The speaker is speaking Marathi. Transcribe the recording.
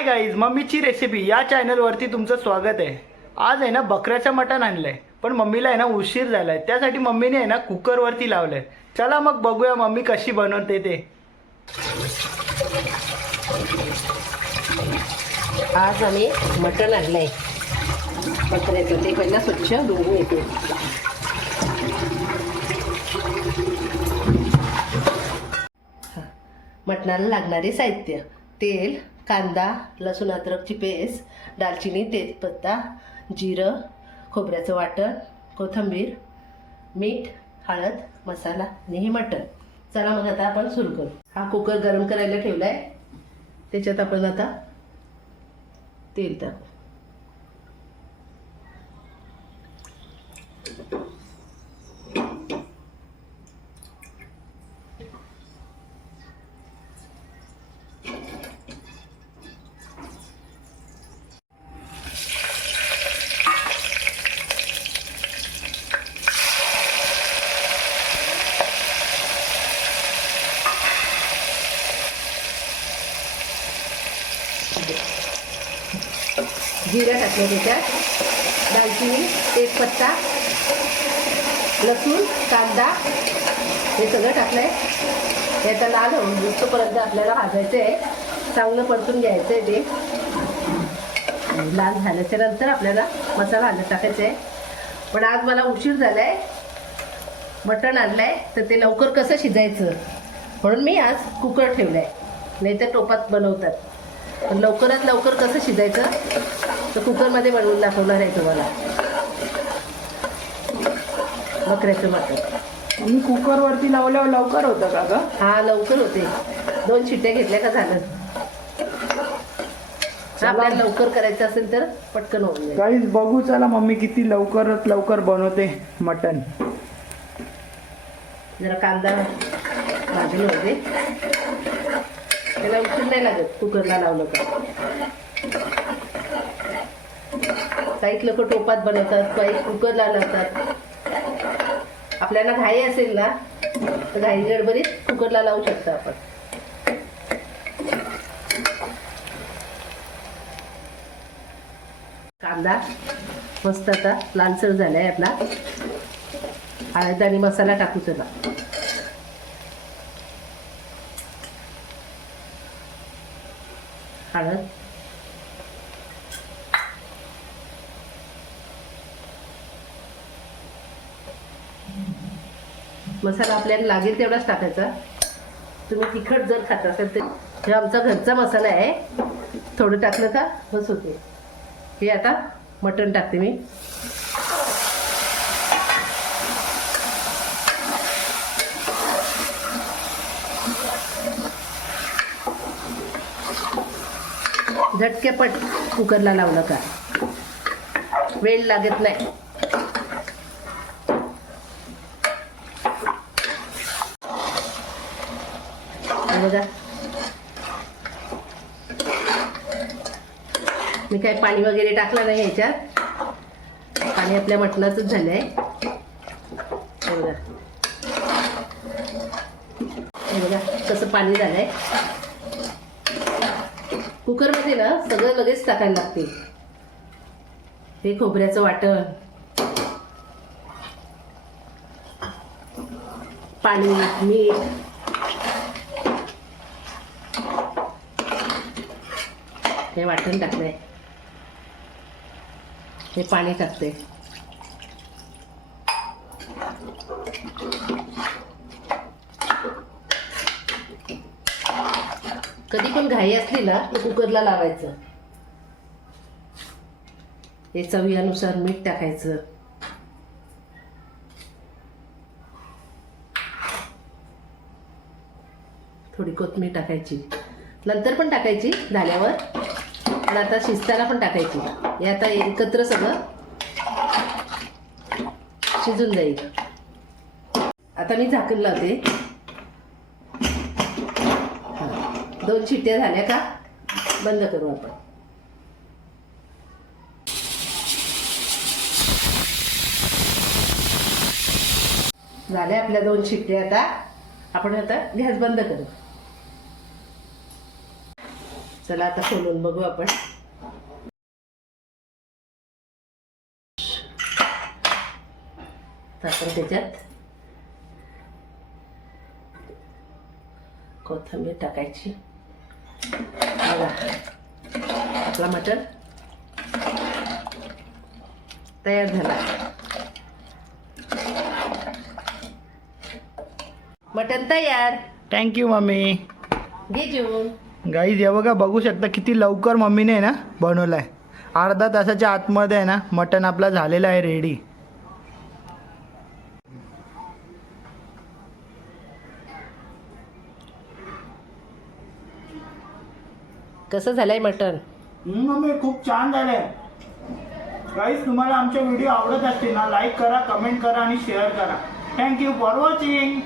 हाय गाईज मम्मीची रेसिपी या चॅनलवरती तुमचं स्वागत आहे. आज आहे ना बकऱ्याचं मटण आणलं आहे पण मम्मीला आहे ना उशीर झाला आहे त्यासाठी मम्मीने आहे ना कुकरवरती लावलं आहे चला मग बघूया मम्मी कशी बनवते ते. आज आम्ही मटण आणलंय. बकऱ्याचं. ते पहिला स्वच्छ धुवून येते. मटणाला लागणारे साहित्य. तेल कांदा लसूण अद्रकची पेस्ट दालचिनी तेजपत्ता जिरं खोबऱ्याचं वाटण कोथिंबीर मीठ हळद मसाला आणि हे मटण. चला मग आता आपण सुरू करू. हा कुकर गरम करायला ठेवला आहे त्याच्यात आपण आता तेल टाकू. जिरं टाकलं त्याच्यात. दालचिनी तेजपत्ता लसूण कांदा हे सगळं टाकलं आहे हे लाल होऊन दिसतोपर्यंत आपल्याला भाजायचं आहे चांगलं परतून घ्यायचं आहे ते लाल झाल्याच्यानंतर आपल्याला मसाला हलत टाकायचा आहे पण आज मला उशीर झाला आहे मटण आणलं आहे तर ते लवकर कसं शिजायचं? म्हणून मी आज कुकर ठेवलं आहे नाही तर टोपात बनवतात. पण लवकरात लवकर कसं शिजायचं? तर कुकरमध्ये बनवून दाखवणार आहे तुम्हाला. बकऱ्याचं मटण. मी कुकरवरती लावल्यावर लवकर होतं का ग? हा लवकर होते. दोन शिट्ट्या घेतल्या का झालं? आपल्याला लवकर करायचं असेल तर पटकन गाईज बघू चला मम्मी किती लवकरात लवकर बनवते मटण. जरा कांदा भाजून होते त्याला उशीर नाही लागत कुकरला लावलं का काही लोक टोपात बनवतात काही कुकरला लावतात. आपल्याला घाई असेल ना तर घाई गडबडीत कुकरला लावू शकतो आपण. कांदा मस्त आता लालसर झालाय आपला. हळद आणि मसाला टाकू चला. हळद. मसाला आपल्याला लागेल तेवढाच टाकायचा. तुम्ही तिखट जर खात असाल तर हे आमचा घरचा मसाला आहे. थोडं टाकलं का बस होते. हे आता मटण टाकते मी. झटकेपट कुकरला लावलं का? वेळ लागत नाही. बघा. मी काय पाणी वगैरे टाकलं नाही ह्याच्यात. पाणी आपल्या मटणाचंच झालं आहे बघा. बघा कसं पाणी झालं आहे कुकरमध्ये ना सगळं लगेच टाकायला लागते. हे खोबऱ्याचं वाटण. पाणी मीठ. हे वाटण टाकलंय. हे पाणी टाकते. कधी पण घाई असली ना तर कुकरला लावायचं. हे चवीनुसार मीठ टाकायचं. थोडी कोथमीर टाकायची. नंतर पण टाकायची झाल्यावर. पण आता शिजताना पण टाकायची. हे आता एकत्र सगळं शिजून जाईल. आता मी झाकण लावते हा. दोन शिट्ट्या झाल्या का? बंद करू आपण. झाल्या आपल्या दोन शिट्ट्या आता. आपण आता गॅस बंद करू. चला आता खोलून बघू आपण. तर आपण त्याच्यात. कोथिंबीर टाकायची. आपला मटर तयार झाला मटण तयार. थँक्यू मम्मी घे जेवून गाईज हे बघा बघू शकता किती लवकर मम्मीने ना बनवलं आहे अर्धा तासाच्या आतमध्ये आहे ना मटण आपला झालेलं आहे रेडी कसं झालंय मटण? मम्मी खूप छान झालं आहे गाईज तुम्हाला आमचे व्हिडिओ आवडत असतील ना लाईक करा कमेंट करा आणि शेअर करा. Thank you for watching